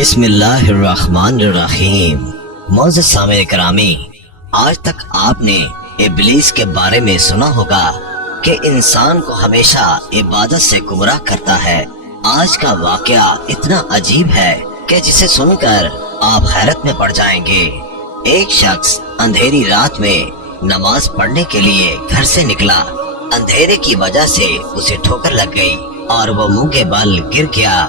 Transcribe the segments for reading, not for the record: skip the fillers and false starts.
بسم اللہ الرحمن الرحیم۔ معزز سامع کرامی، آج تک آپ نے ابلیس کے بارے میں سنا ہوگا کہ انسان کو ہمیشہ عبادت سے گمراہ کرتا ہے۔ آج کا واقعہ اتنا عجیب ہے کہ جسے سن کر آپ حیرت میں پڑ جائیں گے۔ ایک شخص اندھیری رات میں نماز پڑھنے کے لیے گھر سے نکلا۔ اندھیرے کی وجہ سے اسے ٹھوکر لگ گئی اور وہ منہ کے بل گر گیا۔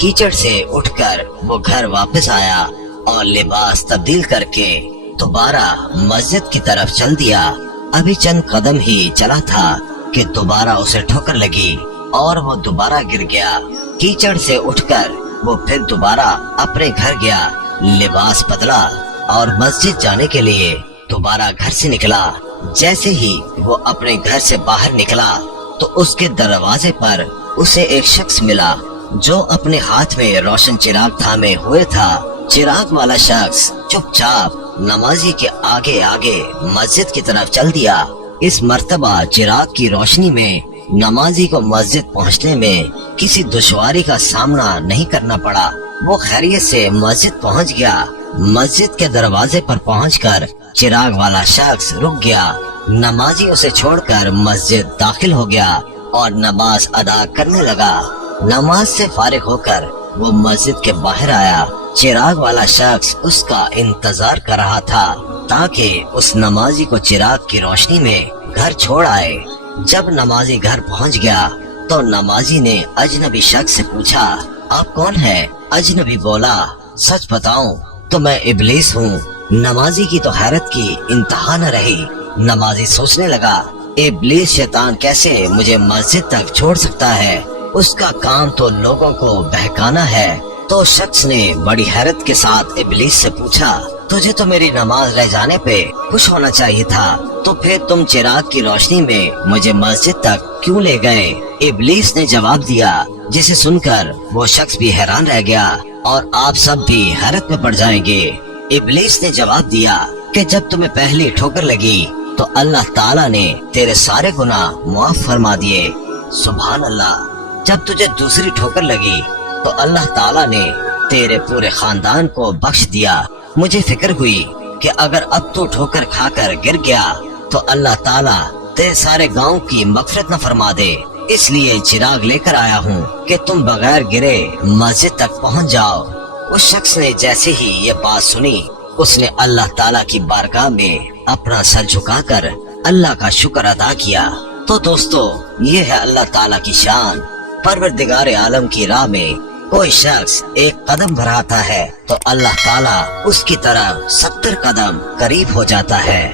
کیچڑ سے اٹھ کر وہ گھر واپس آیا اور لباس تبدیل کر کے دوبارہ مسجد کی طرف چل دیا۔ ابھی چند قدم ہی چلا تھا کہ دوبارہ اسے ٹھوکر لگی اور وہ دوبارہ گر گیا۔ کیچڑ سے اٹھ کر وہ پھر دوبارہ اپنے گھر گیا، لباس بدلا اور مسجد جانے کے لیے دوبارہ گھر سے نکلا۔ جیسے ہی وہ اپنے گھر سے باہر نکلا تو اس کے دروازے پر اسے ایک شخص ملا جو اپنے ہاتھ میں روشن چراغ تھامے ہوئے تھا۔ چراغ والا شخص چپ چاپ نمازی کے آگے آگے مسجد کی طرف چل دیا۔ اس مرتبہ چراغ کی روشنی میں نمازی کو مسجد پہنچنے میں کسی دشواری کا سامنا نہیں کرنا پڑا۔ وہ خیریت سے مسجد پہنچ گیا۔ مسجد کے دروازے پر پہنچ کر چراغ والا شخص رک گیا۔ نمازی اسے چھوڑ کر مسجد داخل ہو گیا اور نماز ادا کرنے لگا۔ نماز سے فارغ ہو کر وہ مسجد کے باہر آیا۔ چراغ والا شخص اس کا انتظار کر رہا تھا تاکہ اس نمازی کو چراغ کی روشنی میں گھر چھوڑ آئے۔ جب نمازی گھر پہنچ گیا تو نمازی نے اجنبی شخص سے پوچھا، آپ کون ہیں؟ اجنبی بولا، سچ بتاؤں تو میں ابلیس ہوں۔ نمازی کی تو حیرت کی انتہا نہ رہی۔ نمازی سوچنے لگا، ابلیس شیطان کیسے مجھے مسجد تک چھوڑ سکتا ہے؟ اس کا کام تو لوگوں کو بہکانا ہے۔ تو شخص نے بڑی حیرت کے ساتھ ابلیس سے پوچھا، تجھے تو میری نماز رہ جانے پہ خوش ہونا چاہیے تھا، تو پھر تم چراغ کی روشنی میں مجھے مسجد تک کیوں لے گئے؟ ابلیس نے جواب دیا، جسے سن کر وہ شخص بھی حیران رہ گیا اور آپ سب بھی حیرت میں پڑ جائیں گے۔ ابلیس نے جواب دیا کہ جب تمہیں پہلی ٹھوکر لگی تو اللہ تعالیٰ نے تیرے سارے گناہ معاف فرما دیے۔ سبحان اللہ۔ جب تجھے دوسری ٹھوکر لگی تو اللہ تعالیٰ نے تیرے پورے خاندان کو بخش دیا۔ مجھے فکر ہوئی کہ اگر اب تو ٹھوکر کھا کر گر گیا تو اللہ تعالیٰ تیرے سارے گاؤں کی مغفرت نہ فرما دے، اس لیے چراغ لے کر آیا ہوں کہ تم بغیر گرے مسجد تک پہنچ جاؤ۔ اس شخص نے جیسے ہی یہ بات سنی اس نے اللہ تعالیٰ کی بارگاہ میں اپنا سر جھکا کر اللہ کا شکر ادا کیا۔ تو دوستو، یہ ہے اللہ تعالیٰ کی شان۔ پروردگار عالم کی راہ میں کوئی شخص ایک قدم بڑھاتا ہے تو اللہ تعالیٰ اس کی طرف 70 قدم قریب ہو جاتا ہے۔